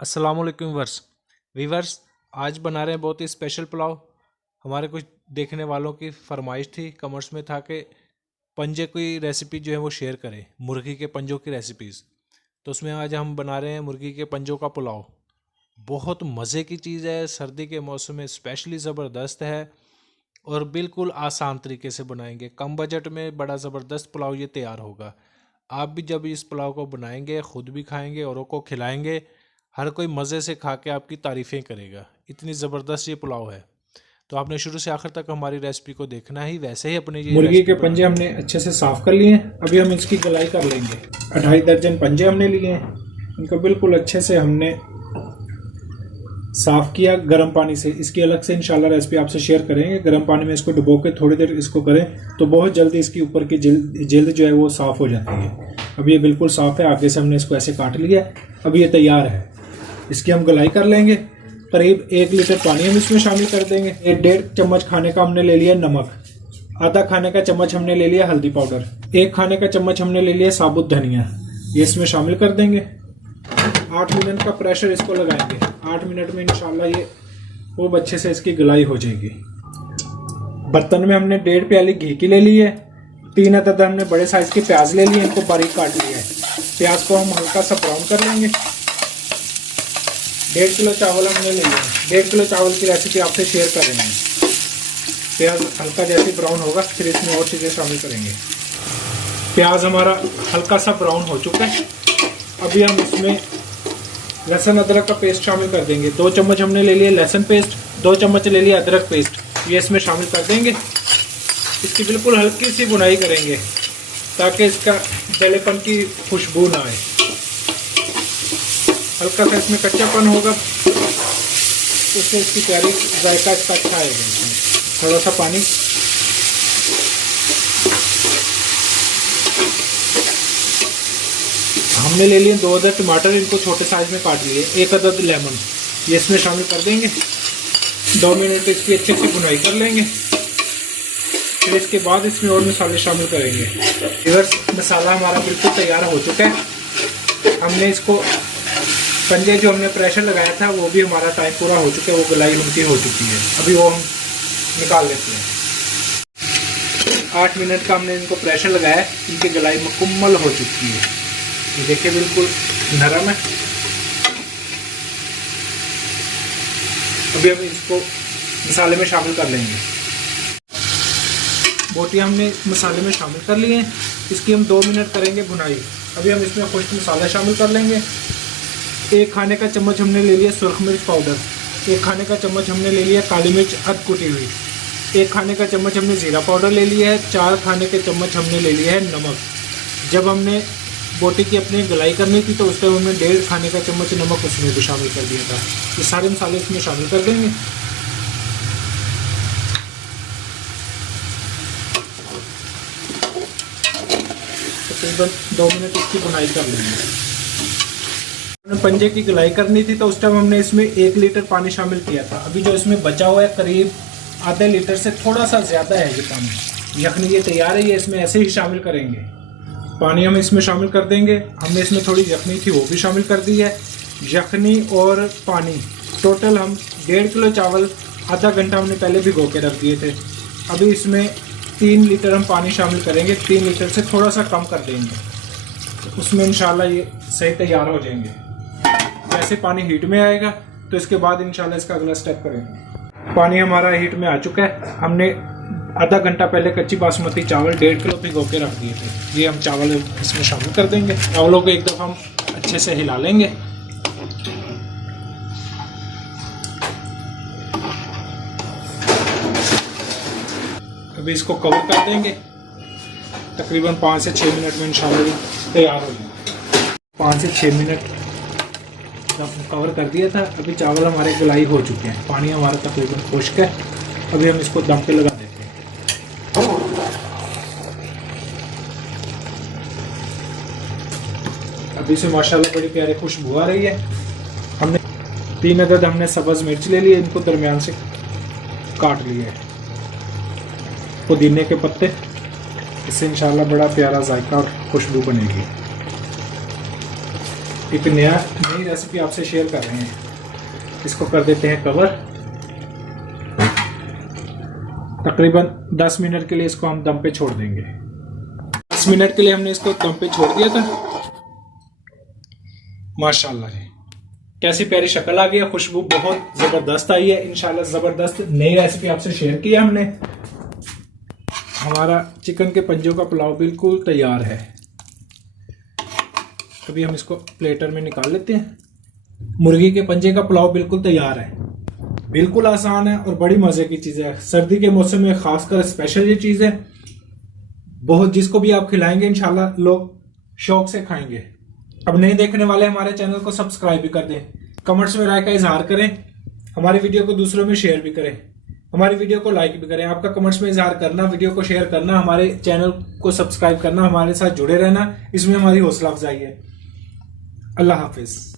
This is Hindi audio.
अस्सलामुअलैकुम वीवर्स। आज बना रहे हैं बहुत ही स्पेशल पुलाव। हमारे कुछ देखने वालों की फरमाइश थी, कमेंट्स में था कि पंजे की रेसिपी जो है वो शेयर करें, मुर्गी के पंजों की रेसिपीज़। तो उसमें आज हम बना रहे हैं मुर्गी के पंजों का पुलाव। बहुत मज़े की चीज़ है, सर्दी के मौसम में स्पेशली ज़बरदस्त है और बिल्कुल आसान तरीके से बनाएंगे। कम बजट में बड़ा ज़बरदस्त पुलाव ये तैयार होगा। आप भी जब इस पुलाव को बनाएंगे, ख़ुद भी खाएंगे, औरों को खिलाएंगे, हर कोई मज़े से खा के आपकी तारीफ़ें करेगा। इतनी ज़बरदस्त ये पुलाव है। तो आपने शुरू से आखिर तक हमारी रेसिपी को देखना ही, वैसे ही अपने ये मुर्गी के पंजे हमने अच्छे से साफ कर लिए हैं। अभी हम इसकी गलाई कर लेंगे। 2.5 दर्जन पंजे हमने लिए हैं। इनको बिल्कुल अच्छे से हमने साफ किया गर्म पानी से। इसकी अलग से इंशाल्लाह रेसिपी आपसे शेयर करेंगे। गर्म पानी में इसको डुबो के थोड़ी देर इसको करें तो बहुत जल्दी इसकी ऊपर की जिल्द जो है वो साफ हो जाती है। अब ये बिल्कुल साफ है। आगे से हमने इसको ऐसे काट लिया। अब ये तैयार है। इसकी हम गलाई कर लेंगे। करीब 1 लीटर पानी हम इसमें शामिल कर देंगे। 1.5 चम्मच खाने का हमने ले लिया नमक, आधा खाने का चम्मच हमने ले लिया हल्दी पाउडर, 1 खाने का चम्मच हमने ले लिया साबुत धनिया। ये इसमें शामिल कर देंगे। 8 मिनट का प्रेशर इसको लगाएंगे। 8 मिनट में इंशाल्लाह ये खूब अच्छे से इसकी गलाई हो जाएगी। बर्तन में हमने 1.5 प्याली घी की ले ली है। 3 अदद हमने बड़े साइज के प्याज ले लिए, इनको बारीक काट लिया है। प्याज को हम हल्का सा ब्राउन कर लेंगे। 1.5 किलो चावल हमने ले लिया। 1.5 किलो चावल की रेसिपी आपसे शेयर कर रहे हैं। प्याज हल्का जैसे ब्राउन होगा फिर इसमें और चीज़ें शामिल करेंगे। प्याज हमारा हल्का सा ब्राउन हो चुका है। अभी हम इसमें लहसुन अदरक का पेस्ट शामिल कर देंगे। 2 चम्मच हमने ले लिया लहसुन पेस्ट, 2 चम्मच ले लिया अदरक पेस्ट। ये इसमें शामिल कर देंगे। इसकी बिल्कुल हल्की सी भुनाई करेंगे ताकि इसका जलेपन की खुशबू ना आए। हल्का सा इसमें कच्चापन होगा तो उससे इसकी प्यारी जायका इसका अच्छा आएगा। इसमें थोड़ा सा पानी, हमने ले लिए 2 अदद टमाटर, इनको छोटे साइज में काट लिए। 1 अदद लेमन, ये इसमें शामिल कर देंगे। 2 मिनट इसकी अच्छी सी भुनाई कर लेंगे। फिर इसके बाद इसमें और मसाले शामिल करेंगे। इधर मसाला हमारा बिल्कुल तैयार हो चुका है। हमने इसको पंजे जो हमने प्रेशर लगाया था वो भी हमारा टाइम पूरा हो चुका है, वो गलाई उनकी हो चुकी है। अभी वो हम निकाल लेते हैं। 8 मिनट का हमने इनको प्रेशर लगाया, इनकी गलाई मुकम्मल हो चुकी है। ये देखिए बिल्कुल नरम है। अभी हम इसको मसाले में शामिल कर लेंगे। बोटियाँ हमने मसाले में शामिल कर लिए हैं। इसकी हम 2 मिनट करेंगे भुनाई। अभी हम इसमें खुश्क मसाला शामिल कर लेंगे। 1 खाने का चम्मच हमने ले लिया सुरख मिर्च पाउडर, 1 खाने का चम्मच हमने ले लिया काली मिर्च अध कुटी हुई, 1 खाने का चम्मच हमने ज़ीरा पाउडर ले लिया है, 4 खाने के चम्मच हमने ले लिया है नमक। जब हमने बोटी की अपनी गलाई करनी थी तो उस टाइम हमने 1.5 खाने का चम्मच नमक उसमें भी शामिल कर दिया था। ये सारे मसाले इसमें शामिल कर देंगे। तकरीबन 2 मिनट इसकी बुनाई कर लेंगे। पंजे की गलाई करनी थी तो उस टाइम हमने इसमें 1 लीटर पानी शामिल किया था। अभी जो इसमें बचा हुआ है करीब आधे लीटर से थोड़ा सा ज़्यादा है ये पानी। यखनी ये तैयार है, ये इसमें ऐसे ही शामिल करेंगे। पानी हम इसमें शामिल कर देंगे। हमने इसमें थोड़ी यखनी थी वो भी शामिल कर दी है। यखनी और पानी टोटल हम 1.5 किलो चावल आधा घंटा हमने पहले भिगो के रख दिए थे। अभी इसमें 3 लीटर हम पानी शामिल करेंगे। 3 लीटर से थोड़ा सा कम कर देंगे, उसमें इंशाल्लाह ये सही तैयार हो जाएंगे। जैसे पानी हीट में आएगा तो इसके बाद इंशाल्लाह इसका अगला स्टेप करेंगे। पानी हमारा हीट में आ चुका है। हमने आधा घंटा पहले कच्ची बासमती चावल 1.5 किलो भिगो के रख दिए थे। ये हम चावल इसमें शामिल कर देंगे। चावलों को एक दफ़ा हम अच्छे से हिला लेंगे। अभी इसको कवर कर देंगे। तकरीबन 5 से 6 मिनट में इंशाल्लाह तैयार हो जाएगा। 5 से 6 मिनट कवर कर दिया था। अभी चावल हमारे गलाई हो चुके हैं। पानी हमारा तकरीबन खुश्क है। अभी हम इसको दम पे लगा देते हैं। अभी से माशाल्लाह बड़ी प्यारी खुशबू आ रही है। हमने 3 अदद हमने सब्ज़ मिर्च ले लिए, इनको दरमियान से काट लिया है। पुदीने के पत्ते, इससे इंशाल्लाह बड़ा प्यारा जायका और खुशबू बनेगी। एक नई रेसिपी आपसे शेयर कर रहे हैं। इसको कर देते हैं कवर। तकरीबन 10 मिनट के लिए इसको हम दम पे छोड़ देंगे। 10 मिनट के लिए हमने इसको दम पे छोड़ दिया था। माशाल्लाह जी, कैसी प्यारी शक्ल आ गई है, खुशबू बहुत जबरदस्त आई है। इंशाल्लाह जबरदस्त नई रेसिपी आपसे शेयर की है हमने। हमारा चिकन के पंजों का पुलाव बिल्कुल तैयार है। अभी हम इसको प्लेटर में निकाल लेते हैं। मुर्गी के पंजे का पुलाव बिल्कुल तैयार है। बिल्कुल आसान है और बड़ी मजे की चीज है। सर्दी के मौसम में खासकर स्पेशल ये चीज है। बहुत, जिसको भी आप खिलाएंगे इंशाल्लाह लोग शौक से खाएंगे। अब नए देखने वाले हमारे चैनल को सब्सक्राइब भी कर दें, कमेंट्स में राय का इजहार करें, हमारी वीडियो को दूसरों में शेयर भी करें, हमारी वीडियो को लाइक भी करें। आपका कमेंट्स में इजहार करना, वीडियो को शेयर करना, हमारे चैनल को सब्सक्राइब करना, हमारे साथ जुड़े रहना, इसमें हमारी हौसला अफजाई है। अल्लाह हाफिज।